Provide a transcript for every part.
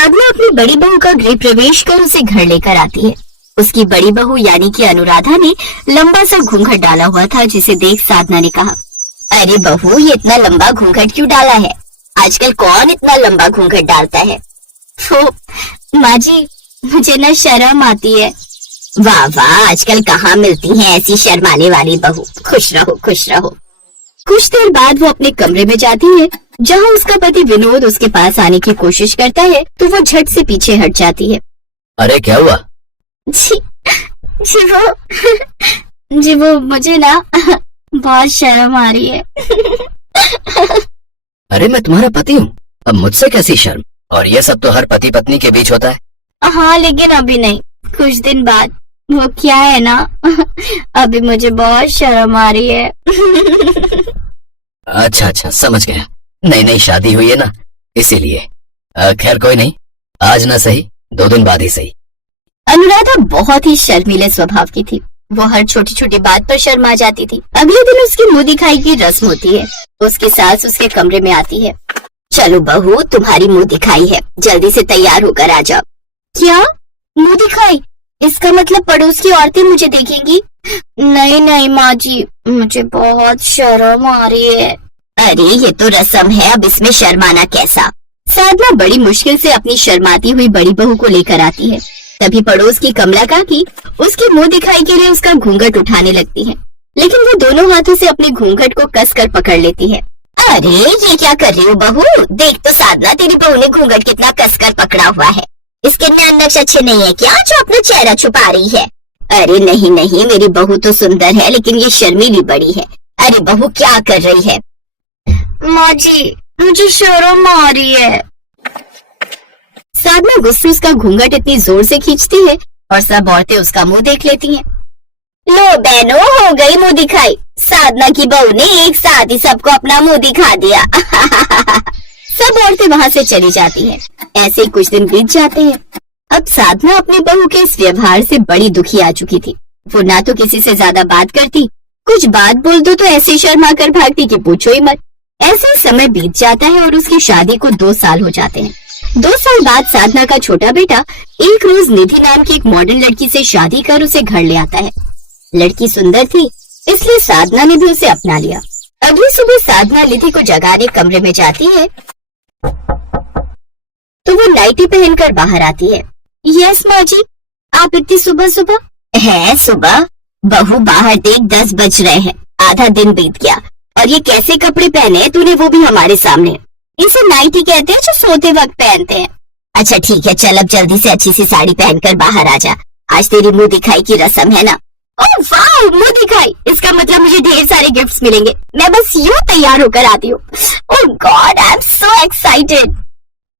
साधना अपनी बड़ी बहू का गृह प्रवेश कर उसे घर लेकर आती है। उसकी बड़ी बहू यानी कि अनुराधा ने लंबा सा घूंघट डाला हुआ था, जिसे देख साधना ने कहा, अरे बहू, ये इतना लंबा घूंघट क्यों डाला है? आजकल कौन इतना लंबा घूंघट डालता है? माँ जी, मुझे ना शर्म आती है। वाह वाह, आजकल कहाँ मिलती है ऐसी शर्माने वाली बहू। खुश रहो खुश रहो। कुछ देर बाद वो अपने कमरे में जाती है, जहाँ उसका पति विनोद उसके पास आने की कोशिश करता है तो वो झट से पीछे हट जाती है। अरे क्या हुआ? जी वो मुझे ना बहुत शर्म आ रही है। अरे मैं तुम्हारा पति हूँ, अब मुझसे कैसी शर्म? और ये सब तो हर पति पत्नी के बीच होता है। हाँ, लेकिन अभी नहीं, कुछ दिन बाद। वो क्या है ना, अभी मुझे बहुत शर्म आ रही है। अच्छा अच्छा, समझ गया। नई नई शादी हुई है ना, इसीलिए। खैर कोई नहीं, आज ना सही, 2 दिन बाद ही सही। अनुराधा बहुत ही शर्मीले स्वभाव की थी। वो हर छोटी छोटी बात पर शर्मा जाती थी। अगले दिन उसकी मुंह दिखाई की रस्म होती है। उसकी सास उसके कमरे में आती है। चलो बहू, तुम्हारी मुंह दिखाई है, जल्दी से तैयार होकर आ जाओ। क्या मुंह दिखाई? इसका मतलब पड़ोस की औरतें मुझे देखेंगी? नहीं नहीं माँ जी, मुझे बहुत शर्म आ रही है। अरे ये तो रस्म है, अब इसमें शर्माना कैसा? साधना बड़ी मुश्किल से अपनी शर्माती हुई बड़ी बहू को लेकर आती है। तभी पड़ोस की कमला काकी उसके मुंह दिखाई के लिए उसका घूंघट उठाने लगती है, लेकिन वो दोनों हाथों से अपने घूंघट को कसकर पकड़ लेती है। अरे ये क्या कर रही हो बहू? देख तो साधना, तेरी बहू ने घूंघट कितना कसकर पकड़ा हुआ है। इसके नैन नक्श अच्छे नहीं है क्या, जो अपना चेहरा छुपा रही है? अरे नहीं नहीं, मेरी बहू तो सुंदर है, लेकिन ये शर्मीली बड़ी है। अरे बहू क्या कर रही है? माँ जी, मुझे शर्म आ रही है। साधना गुस्से उसका घूंघट इतनी जोर से खींचती है और सब औरतें उसका मुंह देख लेती हैं। लो बहनों, हो गई मुंह दिखाई। साधना की बहू ने एक साथ ही सबको अपना मुंह दिखा दिया। सब औरतें वहाँ से चली जाती हैं। ऐसे ही कुछ दिन बीत जाते हैं। अब साधना अपनी बहू के इस व्यवहार से बड़ी दुखी आ चुकी थी। वो ना तो किसी से ज्यादा बात करती, कुछ बात बोल दो तो ऐसे शर्मा कर भागती कि पूछो ही मत। ऐसे ही समय बीत जाता है और उसकी शादी को 2 साल हो जाते हैं। 2 साल बाद साधना का छोटा बेटा एक रोज निधि नाम की एक मॉडर्न लड़की से शादी कर उसे घर ले आता है। लड़की सुंदर थी, इसलिए साधना ने भी उसे अपना लिया। अगली सुबह साधना निधि को जगाने कमरे में जाती है तो वो नाइटी पहनकर बाहर आती है। यस माँ जी, आप इतनी सुबह सुबह? है सुबह? बहू बाहर देख, 10 बज रहे हैं, आधा दिन बीत गया और ये कैसे कपड़े पहने तूने, वो भी हमारे सामने। इसे नाइटी कहते हैं जो सोते वक्त पहनते हैं। अच्छा ठीक है, चल अब जल्दी से अच्छी सी साड़ी पहनकर बाहर आ जा, आज तेरी मुंह दिखाई की रस्म है ना। ओह वाह, मुंह दिखाई, इसका मतलब मुझे ढेर सारे गिफ्ट्स मिलेंगे। मैं बस यूं तैयार होकर आती हूँ। Oh god, I am so excited.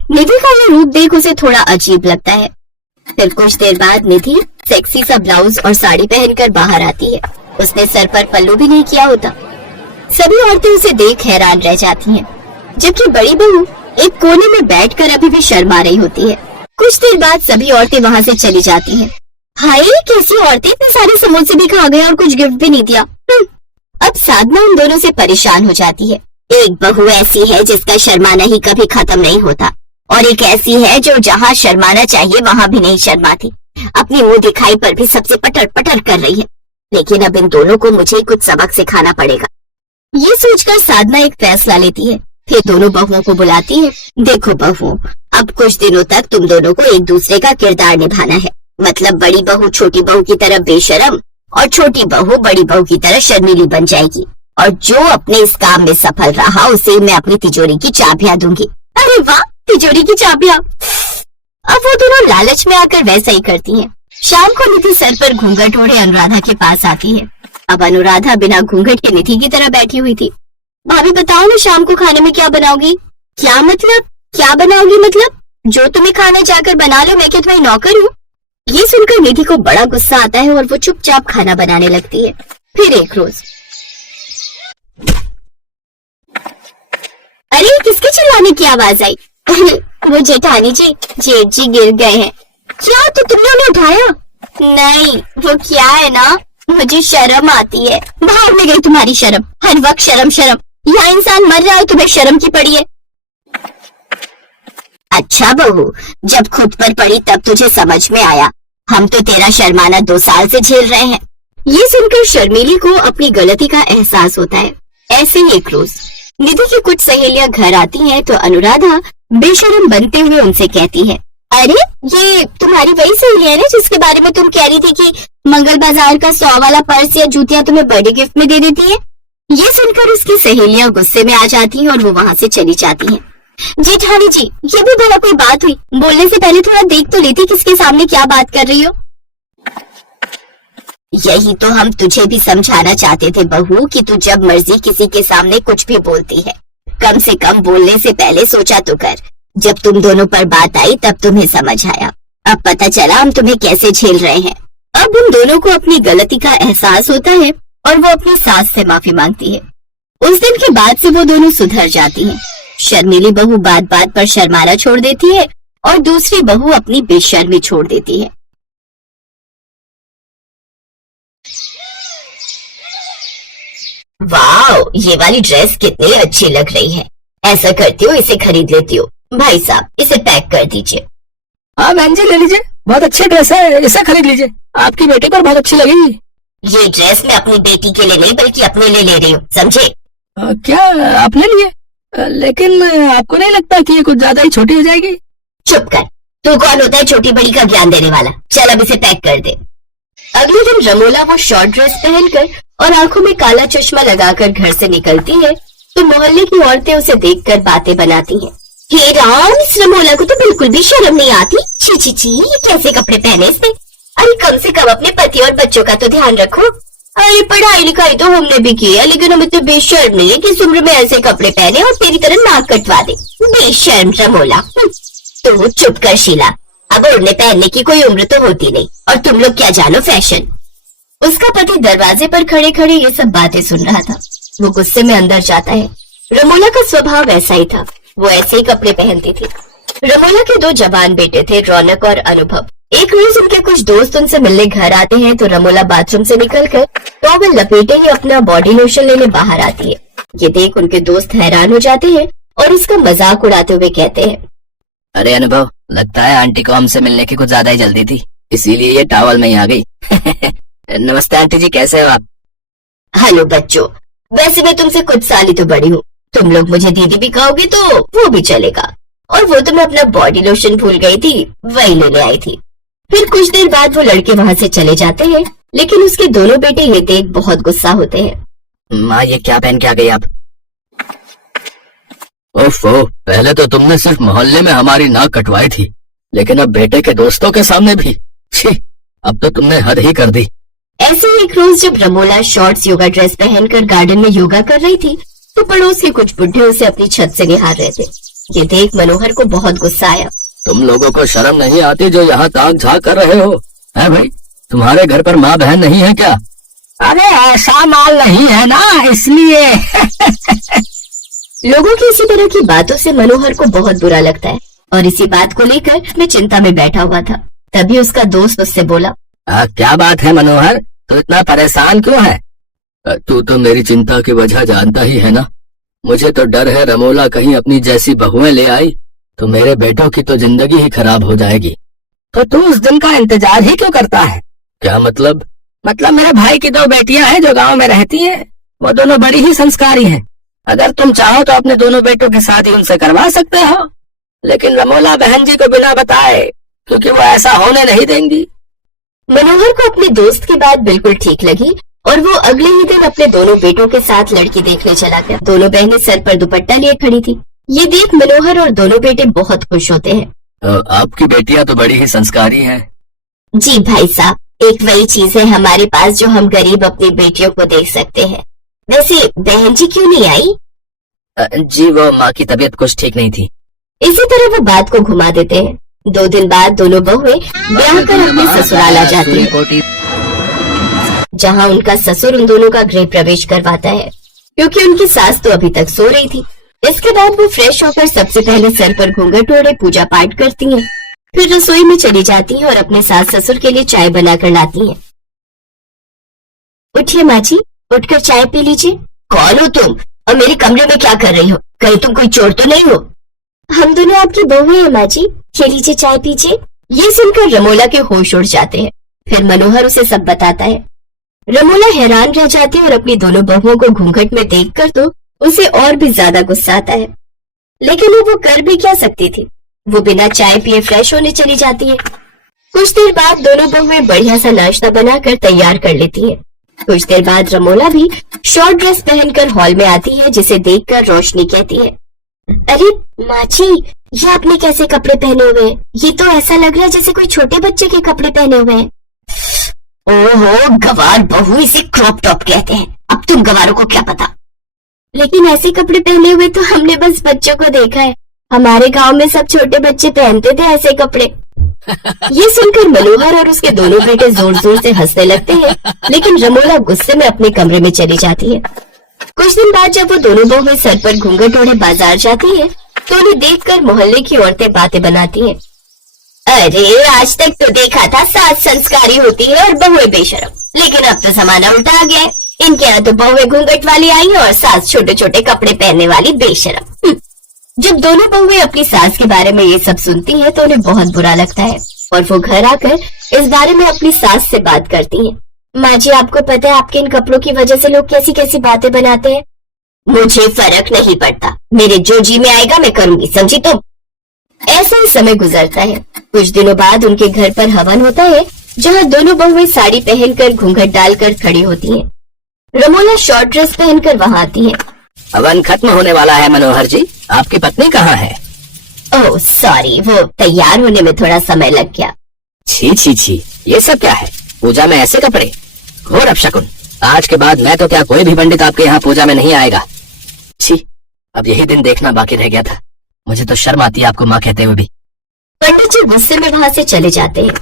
Nidhi का ये रूप देख उसे थोड़ा अजीब लगता है। फिर कुछ देर बाद निधि सेक्सी सा ब्लाउज और साड़ी पहनकर बाहर आती है। उसने सर पर पल्लू भी नहीं किया होता। सभी औरतें उसे देख हैरान रह जाती हैं, जबकि बड़ी बहू एक कोने में बैठकर अभी भी शर्मा रही होती है। कुछ देर बाद सभी औरतें वहाँ से चली जाती हैं। हाय, कैसी औरतें, इतने सारे समोसे भी खा गए और कुछ गिफ्ट भी नहीं दिया। अब साधना उन दोनों से परेशान हो जाती है। एक बहू ऐसी है जिसका शर्माना ही कभी खत्म नहीं होता, और एक ऐसी है जो जहाँ शर्माना चाहिए वहाँ भी नहीं शर्माती। अपनी मुंह दिखाई पर भी सबसे पटर पटर कर रही है। लेकिन अब इन दोनों को मुझे कुछ सबक सिखाना पड़ेगा। ये सोचकर साधना एक फैसला लेती है। फिर दोनों बहुओं को बुलाती है। देखो बहुओं, अब कुछ दिनों तक तुम दोनों को एक दूसरे का किरदार निभाना है। मतलब बड़ी बहू छोटी बहू की तरह बेशर्म और छोटी बहू बड़ी बहू की तरह शर्मीली बन जाएगी, और जो अपने इस काम में सफल रहा उसे मैं अपनी तिजोरी की चाबियां दूंगी। अरे वाह, तिजोरी की चाबियां। अब वो दोनों लालच में आकर वैसा ही करती हैं। शाम को निधि सर पर घूंघट ओढ़े अनुराधा के पास आती है। अब अनुराधा बिना घूंघट के निधि की तरह बैठी हुई थी। भाभी बताओ ना, शाम को खाने में क्या बनाओगी? क्या मतलब? क्या बनाओगी मतलब? जो तुम्हें खाना जाकर बना लो, मैं क्या तुम्हारी नौकर हूँ? ये सुनकर निधि को बड़ा गुस्सा आता है और वो चुपचाप खाना बनाने लगती है। फिर एक रोज, अरे किसके चिल्लाने की आवाज आई? वो जेठानी जी, जेठ जी गिर गए हैं। क्या, तो तुमने उन्हें उठाया? नहीं, वो क्या है ना, मुझे शर्म आती है। बाहर में गई तुम्हारी शर्म, हर वक्त शर्म शर्म। यहाँ इंसान मर रहा है, तुम्हें शर्म की पड़ी है। अच्छा बहू, जब खुद पर पड़ी तब तुझे समझ में आया। हम तो तेरा शर्माना 2 साल से झेल रहे हैं। ये सुनकर शर्मीली को अपनी गलती का एहसास होता है। ऐसे ही एक रोज निधि की कुछ सहेलियां घर आती हैं तो अनुराधा बेशर्म बनते हुए उनसे कहती है, अरे ये तुम्हारी वही सहेली है ना जिसके बारे में तुम कह रही थी कि मंगल बाजार का 100 वाला पर्स या जूतियां तुम्हें बर्थडे गिफ्ट में दे देती है। ये सुनकर उसकी सहेलियां गुस्से में आ जाती हैं और वो वहाँ से चली जाती हैं। जेठानी जी, ये भी भला कोई बात हुई? बोलने से पहले थोड़ा देख तो लेती किसके सामने क्या बात कर रही हो। यही तो हम तुझे भी समझाना चाहते थे बहू कि तू जब मर्जी किसी के सामने कुछ भी बोलती है, कम से कम बोलने से पहले सोचा तो कर। जब तुम दोनों पर बात आई तब तुम्हें समझ आया। अब पता चला हम तुम्हें कैसे झेल रहे हैं। अब उन दोनों को अपनी गलती का एहसास होता है और वो अपनी सास से माफी मांगती है। उस दिन के बाद से वो दोनों सुधर जाती हैं। शर्मीली बहू बात बात पर शर्माना छोड़ देती है और दूसरी बहू अपनी बेशर्मी छोड़ देती है। वाओ, ये वाली ड्रेस कितनी अच्छी लग रही है। ऐसा करती हो इसे खरीद लेती हो। भाई साहब, इसे पैक कर दीजिए। हाँ बहन जी, ले लीजिए, बहुत अच्छी ड्रेस है, इसे खरीद लीजिए, आपकी बेटी पर बहुत अच्छी लगेगी। ये ड्रेस मैं अपनी बेटी के लिए नहीं बल्कि अपने लिए ले रही हूँ, समझे? क्या आपने लिए? लेकिन आपको नहीं लगता कि ये कुछ ज्यादा ही छोटी हो जाएगी? चुप कर, तू कौन होता है छोटी बड़ी का ज्ञान देने वाला? चल अब इसे पैक कर दे। अगले दिन रमोला वो शॉर्ट ड्रेस पहनकर और आंखों में काला चश्मा लगाकर घर से निकलती है तो मोहल्ले की औरतें उसे देखकर बातें बनाती हैं। हे राम, इस रमोला को तो बिल्कुल भी शर्म नहीं आती। छी छी छी, ये कैसे कपड़े पहने इसने? अरे कम से कम अपने पति और बच्चों का तो ध्यान रखो। अरे पढ़ाई लिखाई तो हमने भी की है, लेकिन हम इतने बेशर्म नहीं है कि इस उम्र में ऐसे कपड़े पहने और तेरी तरह नाक कटवा दे। बेशर्म रमोला। तो चुप कर शीला, अब ओढ़ने पहनने की कोई उम्र तो होती नहीं और तुम लोग क्या जानो फैशन। उसका पति दरवाजे पर खड़े खड़े ये सब बातें सुन रहा था। वो गुस्से में अंदर जाता है। रमोला का स्वभाव ऐसा ही था, वो ऐसे ही कपड़े पहनती थी। रमोला के 2 जवान बेटे थे, रौनक और अनुभव। एक रोज उनके कुछ दोस्त उनसे मिलने घर आते हैं तो रमोला बाथरूम से निकलकर टॉवल लपेटे ही अपना बॉडी लोशन लेने बाहर आती है। ये देख उनके दोस्त हैरान हो जाते हैं और उसका मजाक उड़ाते हुए कहते हैं, अरे अनुभव, लगता है आंटी को हमसे मिलने की कुछ ज्यादा ही जल्दी थी, इसीलिए ये टॉवल में ही आ गई। नमस्ते आंटी जी, कैसे हो आप? हेलो बच्चों, वैसे मैं तुमसे कुछ साल ही तो बड़ी हूँ। तुम लोग मुझे दीदी भी कहोगे तो वो भी चलेगा। और वो तो मैं अपना बॉडी लोशन भूल गई थी, वही लेने आई थी। फिर कुछ देर बाद वो लड़के वहाँ से चले जाते हैं, लेकिन उसके दोनों बेटे ये देख बहुत गुस्सा होते हैं। माँ, ये क्या पहन के आ गई आप? ओफो, पहले तो तुमने सिर्फ मोहल्ले में हमारी नाक कटवाई थी, लेकिन अब बेटे के दोस्तों के सामने भी। छी, अब तो तुमने हद ही कर दी। ऐसे ही एक रोज जब रमोला शॉर्ट्स योगा ड्रेस पहनकर गार्डन में योगा कर रही थी तो पड़ोस के कुछ बुढ़े उसे अपनी छत से निहार रहे थे। ये देख मनोहर को बहुत गुस्सा आया। तुम लोगों को शर्म नहीं आती जो यहाँ ताक झाक कर रहे हो? है भाई, तुम्हारे घर पर माँ बहन नहीं है क्या? अरे ऐसा माल नहीं है ना, इसलिए। लोगों की इसी तरह की बातों से मनोहर को बहुत बुरा लगता है और इसी बात को लेकर मैं चिंता में बैठा हुआ था। तभी उसका दोस्त उससे बोला, क्या बात है मनोहर, तू इतना परेशान क्यों है? तू तो मेरी चिंता की वजह जानता ही है ना। मुझे तो डर है रमोला कहीं अपनी जैसी बहुएं ले आई तो मेरे बेटों की तो जिंदगी ही खराब हो जाएगी। तो तू उस दिन का इंतजार ही क्यों करता है? क्या मतलब? मतलब मेरे भाई की 2 बेटियां हैं जो गांव में रहती हैं, वो दोनों बड़ी ही संस्कारी हैं। अगर तुम चाहो तो अपने दोनों बेटों की शादी उनसे करवा सकते हो, लेकिन रमोला बहन जी को बिना बताए, क्योंकि वो ऐसा होने नहीं देंगी। मनोहर को अपने दोस्त की बात बिल्कुल ठीक लगी और वो अगले ही दिन अपने दोनों बेटों के साथ लड़की देखने चला गया। दोनों बहनें सर पर दुपट्टा लिए खड़ी थी। ये देख मनोहर और दोनों बेटे बहुत खुश होते हैं। आपकी बेटियां तो बड़ी ही संस्कारी हैं। जी भाई साहब, एक वही चीज है हमारे पास जो हम गरीब अपनी बेटियों को देख सकते हैं। वैसे बहन जी क्यों नहीं आई? जी, वो माँ की तबीयत कुछ ठीक नहीं थी। इसी तरह वो बात को घुमा देते हैं। 2 दिन बाद दोनों बहुएं ब्याह कर अपने ससुराल आ जाती हैं, जहाँ उनका ससुर उन दोनों का गृह प्रवेश करवाता है, क्योंकि उनकी सास तो अभी तक सो रही थी। इसके बाद वो फ्रेश होकर सबसे पहले सर पर घूंघट ओढ़े पूजा पाठ करती हैं, फिर रसोई में चली जाती हैं और अपने सास ससुर के लिए चाय बनाकर लाती हैं। उठिए माँ जी, उठकर चाय पी लीजिए। कौन हो तुम और मेरे कमरे में क्या कर रही हो? कहीं तुम कोई चोर तो नहीं हो? हम दोनों आपकी बहू हैं माँ जी, ये लीजिए चाय पीजिए। ये सुनकर रमोला के होश उड़ जाते हैं। फिर मनोहर उसे सब बताता है। रमोला हैरान रह जाती है और अपनी दोनों बहुओं को घूंघट में देखकर तो उसे और भी ज्यादा गुस्सा आता है, लेकिन वो कर भी क्या सकती थी। वो बिना चाय पिए फ्रेश होने चली जाती है। कुछ देर बाद दोनों बहुएं बढ़िया सा नाश्ता बनाकर तैयार कर लेती हैं। कुछ देर बाद रमोला भी शॉर्ट ड्रेस पहनकर हॉल में आती है, जिसे देखकर रोशनी कहती है, अरे माँ जी, ये आपने कैसे कपड़े पहने हुए हैं? ये तो ऐसा लग रहा है जैसे कोई छोटे बच्चे के कपड़े पहने हुए हैं। ओहो, गवार बहू, इसे क्रॉप टॉप कहते हैं। अब तुम गवारों को क्या पता। लेकिन ऐसे कपड़े पहने हुए तो हमने बस बच्चों को देखा है। हमारे गांव में सब छोटे बच्चे पहनते थे ऐसे कपड़े। ये सुनकर मनोहर और उसके दोनों बेटे जोर जोर से हंसने लगते हैं, लेकिन रमोला गुस्से में अपने कमरे में चली जाती है। कुछ दिन बाद जब वो दोनों बहुएं सर पर घूंघट ओढ़े बाजार जाती है, तो उन्हें देखकर मोहल्ले की औरतें बातें बनाती हैं। अरे, आज तक तो देखा था सास संस्कारी होती है और बहुएं बेशरम, लेकिन अब तो जमाना उल्टा आ गया है। इनके यहाँ तो बहुएं घूंघट वाली आई है और सास छोटे छोटे कपड़े पहनने वाली बेशरम। जब दोनों बहुएं अपनी सास के बारे में ये सब सुनती हैं, तो उन्हें बहुत बुरा लगता है और वो घर आकर इस बारे में अपनी सास से बात करती हैं। माँ जी, आपको पता है आपके इन कपड़ों की वजह से लोग कैसी कैसी बातें बनाते हैं। मुझे फर्क नहीं पड़ता, मेरे जो जी में आएगा मैं करूंगी, समझी तुम। ऐसा ही समय गुजरता है। कुछ दिनों बाद उनके घर पर हवन होता है, जहाँ दोनों बहुएं साड़ी पहनकर घूंघट डालकर खड़ी होती हैं। रमोला शॉर्ट ड्रेस पहनकर वहाँ आती है। हवन खत्म होने वाला है मनोहर जी, आपकी पत्नी कहाँ है? ओह सॉरी, वो तैयार होने में थोड़ा समय लग गया। छी छी छी, ये सब क्या है? पूजा में ऐसे कपड़े, घोर अपशकुन। आज के बाद मैं तो क्या कोई भी पंडित आपके यहाँ पूजा में नहीं आएगा। छी, अब यही दिन देखना बाकी रह गया था। मुझे तो शर्म आती है आपको माँ कहते हुए भी। पंडित जी गुस्से में वहाँ से चले जाते हैं।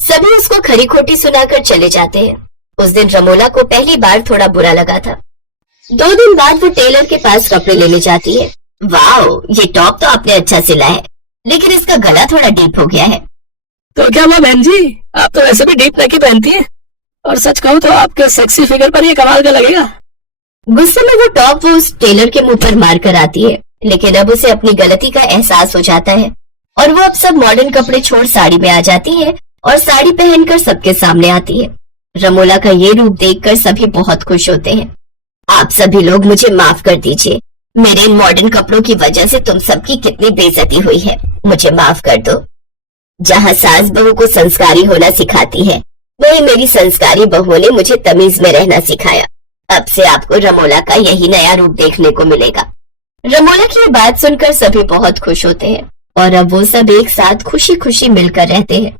सभी उसको खरी खोटी सुनाकर चले जाते हैं। उस दिन रमोला को पहली बार थोड़ा बुरा लगा था। 2 दिन बाद वो टेलर के पास कपड़े लेने जाती है। वाओ, ये टॉप तो आपने अच्छा सिला है, लेकिन इसका गला थोड़ा डीप हो गया है। तो क्या हुआ बहन जी, आप तो वैसे भी डीप नेक ही पहनती हैं, और सच कहूँ तो आपके सेक्सी फिगर पर ये कमाल का लगेगा। गुस्से में वो टॉप वो उस टेलर के मुंह पर मार कर आती है, लेकिन अब उसे अपनी गलती का एहसास हो जाता है और वो अब सब मॉडर्न कपड़े छोड़ साड़ी में आ जाती है और साड़ी पहनकर सबके सामने आती है। रमोला का ये रूप देखकर सभी बहुत खुश होते हैं। आप सभी लोग मुझे माफ कर दीजिए, मेरे इन मॉडर्न कपड़ों की वजह से तुम सबकी कितनी बेइज्जती हुई है, मुझे माफ कर दो। जहाँ सास बहू को संस्कारी होना सिखाती है, वही मेरी संस्कारी बहुओं ने मुझे तमीज में रहना सिखाया। अब से आपको रमोला का यही नया रूप देखने को मिलेगा। रमोला की ये बात सुनकर सभी बहुत खुश होते हैं और अब वो सब एक साथ खुशी खुशी मिलकर रहते हैं।